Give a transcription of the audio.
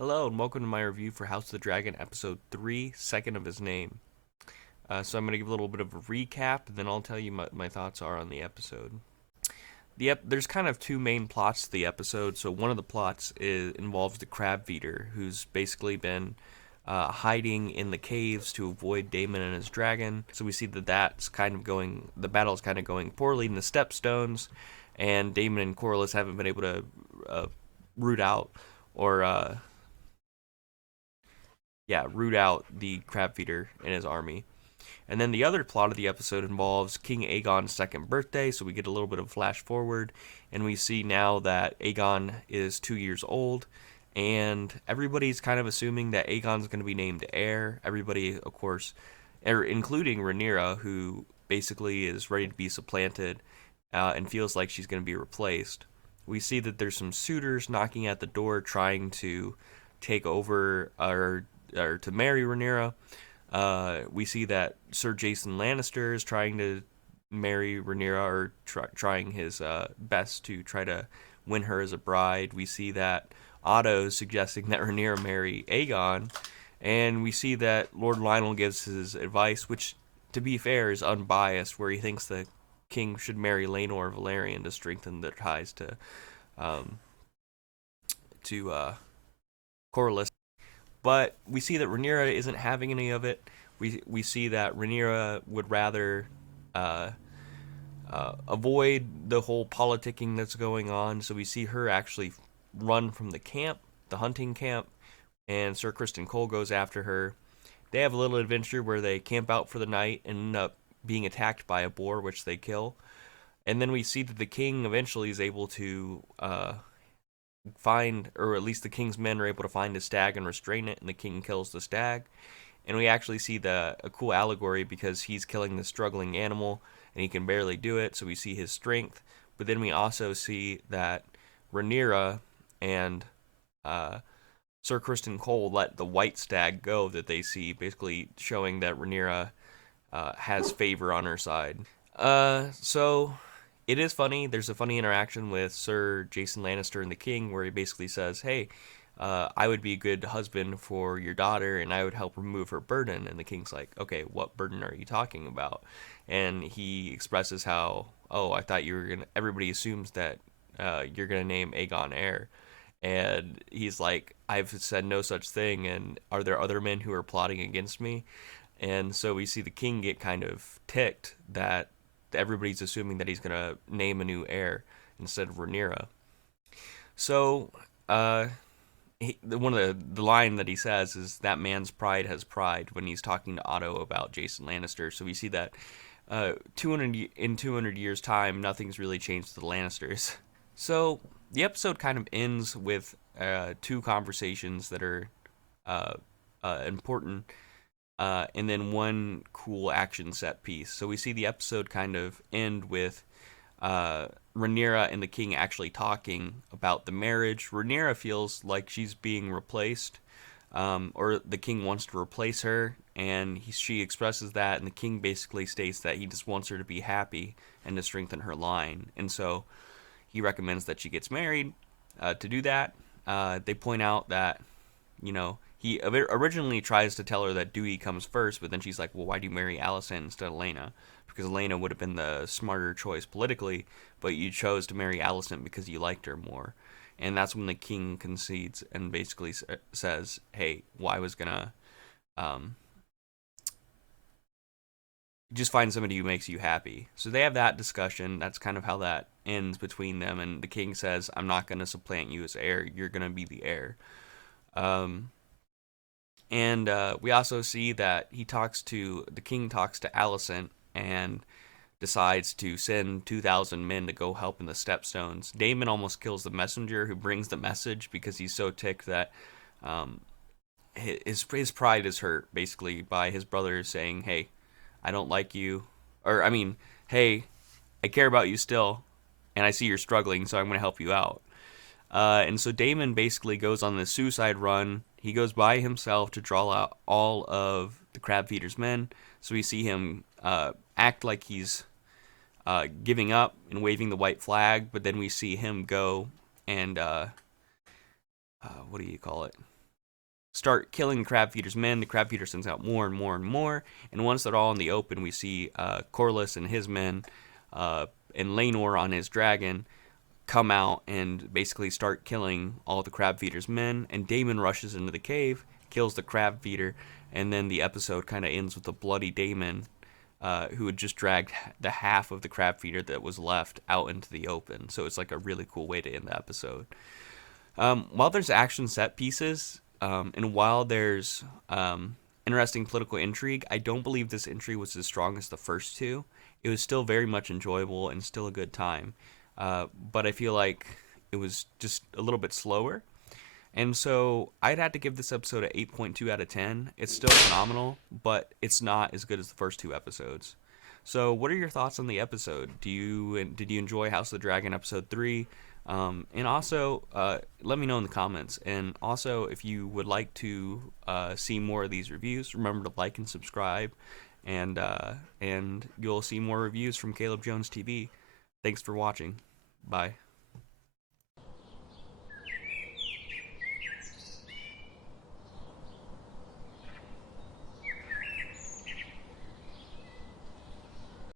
Hello and welcome to my review for House of the Dragon Episode 3, Second of His Name. So I'm going to give a little bit of a recap, and then I'll tell you my thoughts are on the episode. There's kind of two main plots to the episode. So one of the plots involves the Crabfeeder, who's basically been hiding in the caves to avoid Daemon and his dragon. So we see that the battle's kind of going poorly in the Stepstones, and Daemon and Corlys haven't been able to root out or root out the Crabfeeder and his army. And then the other plot of the episode involves King Aegon's second birthday, so we get a little bit of flash forward, and we see now that Aegon is 2 years old, and everybody's kind of assuming that Aegon's going to be named heir. Everybody, of course, including Rhaenyra, who basically is ready to be supplanted and feels like she's going to be replaced. We see that there's some suitors knocking at the door trying to take over or to marry Rhaenyra. We see that Sir Jason Lannister is trying to marry Rhaenyra, or trying his best to try to win her as a bride. We see that Otto is suggesting that Rhaenyra marry Aegon, and we see that Lord Lionel gives his advice, which, to be fair, is unbiased, where he thinks the king should marry Laenor Velaryon to strengthen their ties to Corlys. But we see that Rhaenyra isn't having any of it. We see that Rhaenyra would rather avoid the whole politicking that's going on. So we see her actually run from the camp, the hunting camp, and Sir Criston Cole goes after her. They have a little adventure where they camp out for the night and end up being attacked by a boar, which they kill. And then we see that the king eventually is able to find, or at least the king's men are able to find a stag and restrain it, and the king kills the stag. And we actually see a cool allegory, because he's killing the struggling animal and he can barely do it, so we see his strength. But then we also see that Rhaenyra and Sir Criston Cole let the white stag go that they see, basically showing that Rhaenyra has favor on her side. So it is funny. There's a funny interaction with Sir Jason Lannister and the king, where he basically says, "Hey, I would be a good husband for your daughter, and I would help remove her burden." And the king's like, "Okay, what burden are you talking about?" And he expresses how, "Oh, I thought you were gonna." Everybody assumes that you're gonna name Aegon heir, and he's like, "I've said no such thing. And are there other men who are plotting against me?" And so we see the king get kind of ticked that everybody's assuming that he's gonna name a new heir instead of Rhaenyra. So, one of the line that he says is, "That man's pride has pride," when he's talking to Otto about Jason Lannister. So we see that 200 years time, nothing's really changed to the Lannisters. So the episode kind of ends with two conversations that are important, and then one cool action set piece. So we see the episode kind of end with Rhaenyra and the king actually talking about the marriage. Rhaenyra feels like she's being replaced, or the king wants to replace her, and she expresses that, and the king basically states that he just wants her to be happy and to strengthen her line. And so he recommends that she gets married. To do that, they point out that, he originally tries to tell her that Dewey comes first, but then she's like, "Well, why do you marry Alicent instead of Lena?" Because Lena would have been the smarter choice politically, but you chose to marry Alicent because you liked her more. And that's when the king concedes and basically says, "Hey, well, I was gonna just find somebody who makes you happy." So they have that discussion. That's kind of how that ends between them. And the king says, "I'm not gonna supplant you as heir. You're gonna be the heir." And we also see that the king talks to Alicent and decides to send 2,000 men to go help in the Stepstones. Daemon almost kills the messenger who brings the message, because he's so ticked that his pride is hurt, basically, by his brother saying, "Hey, I don't like you," or I mean, "Hey, I care about you still, and I see you're struggling, so I'm going to help you out." And so Daemon basically goes on this suicide run. He goes by himself to draw out all of the Crabfeeder's men. So we see him act like he's giving up and waving the white flag, but then we see him go and what do you call it? start killing Crabfeeder's men. The Crabfeeder sends out more and more and more, and once they're all in the open, we see Corlys and his men and Laenor on his dragon come out and basically start killing all the Crabfeeder's men, and Daemon rushes into the cave, kills the Crabfeeder, and then the episode kind of ends with a bloody Daemon who had just dragged the half of the Crabfeeder that was left out into the open. So it's like a really cool way to end the episode. While there's action set pieces, and while there's interesting political intrigue, I don't believe this intrigue was as strong as the first two. It was still very much enjoyable and still a good time. But I feel like it was just a little bit slower. And so I'd have to give this episode an 8.2 out of 10. It's still phenomenal, but it's not as good as the first two episodes. So what are your thoughts on the episode? Did you enjoy House of the Dragon episode 3? And also, let me know in the comments. And also, if you would like to see more of these reviews, remember to like and subscribe. And you'll see more reviews from Caleb Jones TV. Thanks for watching. Bye.